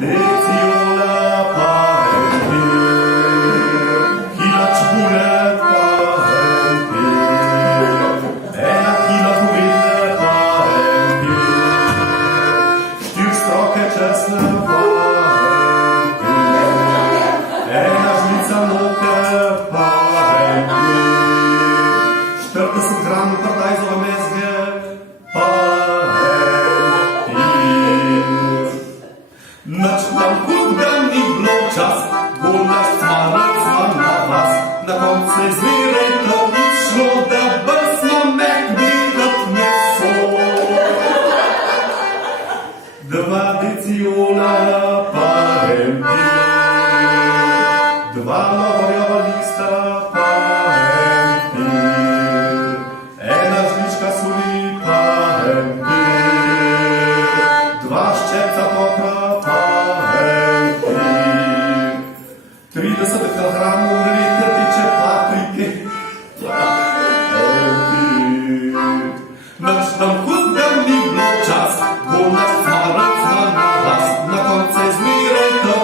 Deziola parente, hilač bulet parente, ena hila humilne parente, štir stroke česne parente, ena žlica moke parente, 40 gram pardajzove mezge parente. Nač nam hudga ni bilo čas, bo naš cmarac na vas. Na konce zmeraj to išlo, da brsno mehni kot meso. 2 deciola parente, 2 lovorjava lista parente, ena žlička soli parente, 2 ščepca popra parente, 30 kilogramov rdeče paprike parente. Nač nam hudga ni bilo čas, bo naš cmarac na vas. Na konce zmeraj to